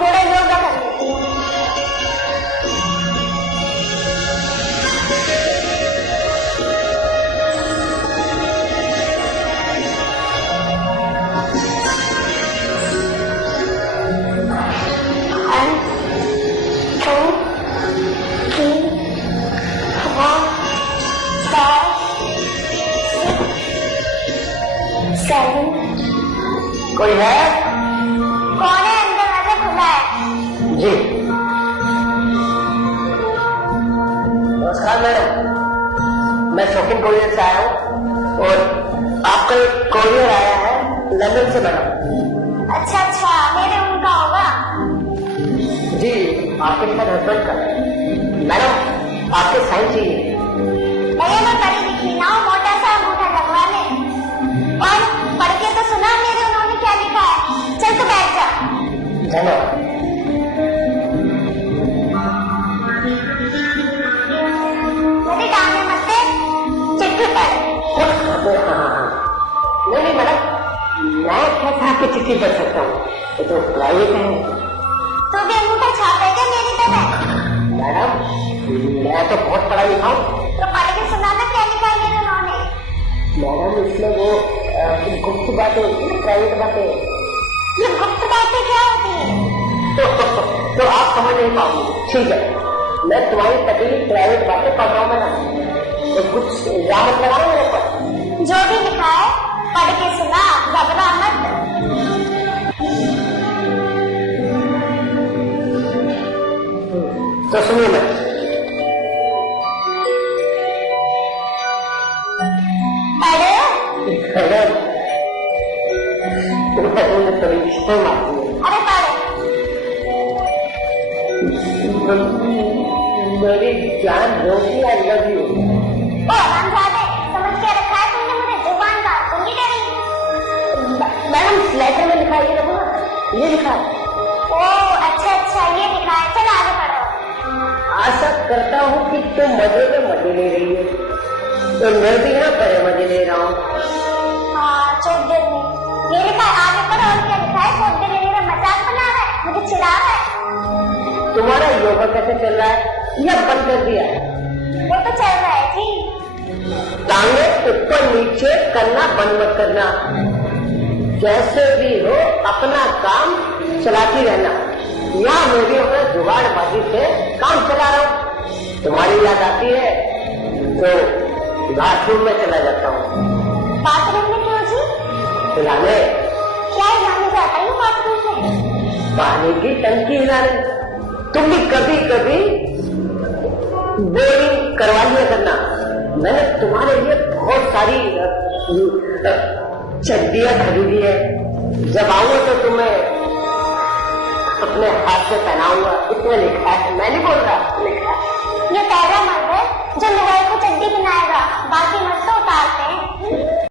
थोड़ा योगा कर लेती हूँ। कोई है? कौन है? अंदर दरवाजा खुला है। जी नमस्कार मैडम, मैं शौकीन कोरियर से आया हूँ और आपका एक कोरियर आया है लंदन से मैडम। अच्छा अच्छा, मेरे उनका होगा। जी आपके साथ हस्बैंड का। मैडम आपके साइन चाहिए। भैया मैं पढ़ी लिखी ना हूँ, मोटा सा अंगूठा लगवा ले। और पढ़ के तो सुना मेरे उन्होंने क्या लिखा है। चल तो बैठ जा। धन्यवाद। मेरे डांगे मत दे, चिट्ठी पढ़। नहीं मैडम, मैं कैसे आपकी चिट्ठी पढ़ सकता हूँ, ये तो प्राइवेट है। तू भी अंगूठा छापेगा मेरी तरह? मैडम मैं तो बहुत पढ़ा लिखा हूँ। तो पढ़ के सुना ना क्या लिखा है मेरे उन्होंने। मैडम इसमें वो गुप्त बातें होती है, प्राइवेट बातें। ये गुप्त बातें क्या होती है? तो आप समझ नहीं पाओगे। ठीक है, मैं तुम्हारी तकलीफ प्राइवेट बातें पढ़ रहा हूँ मैडम, तो कुछ इल्जाम मत लगाओ मेरे पर। जो भी लिखा है पढ़ के सुना, घबरा मत। तो सुनिए मैडम, अरे पढ़। मेरी जान रोकी, आई लव यू। ओ हरामजादे, समझ के रखा है तुमने मुझे जुबान का, सुन नहीं। मैडम इस लेटर में लिखा है, ये देखो ना, ये लिखा है। ओ अच्छा अच्छा, ये लिखा है। चल आगे पढ़ो। आशा करता हूँ कि तुम मजे में मजे ले रही है, तो मैं भी यहाँ पर मजे ले रहा हूँ। हाँ चौक देर में ये लिखा है। आगे पढ़ो। और क्या लिखा है? चौक देर में मेरा मजाक बना रहा है, मुझे चिढ़ा रहा है। तुम्हारा योगा कैसे चल रहा है या बंद कर दिया है? वो तो चल रहा है जी। टांगे ऊपर नीचे करना बंद मत करना, जैसे भी हो अपना काम चलाती रहना। यहाँ मैं भी अपना जुगाड़बाजी से काम चला रहा हूँ। तुम्हारी याद आती है तो बाथरूम में चला जाता हूँ। बाथरूम में क्यों जी? हिलाने। क्या हिलाने जाता है बाथरूम में? पानी की टंकी हिलाने। तुम भी कभी कभी बोरिंग करवा लिया करना। मैंने तुम्हारे लिए बहुत सारी चड्डियां खरीदी है, जब आऊंगा तो तुम्हें अपने हाथ से पहनाऊंगा। इसमें लिखा है, मैं नहीं बोल रहा, लिखा है। ये पहला मर्द है जो लड़ाई को चड्डी पहनाएगा, बाकी मर्द तो उतारते हैं।